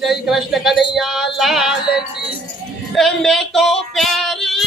da igreja da galinha lá, Leti. E me tô perigo.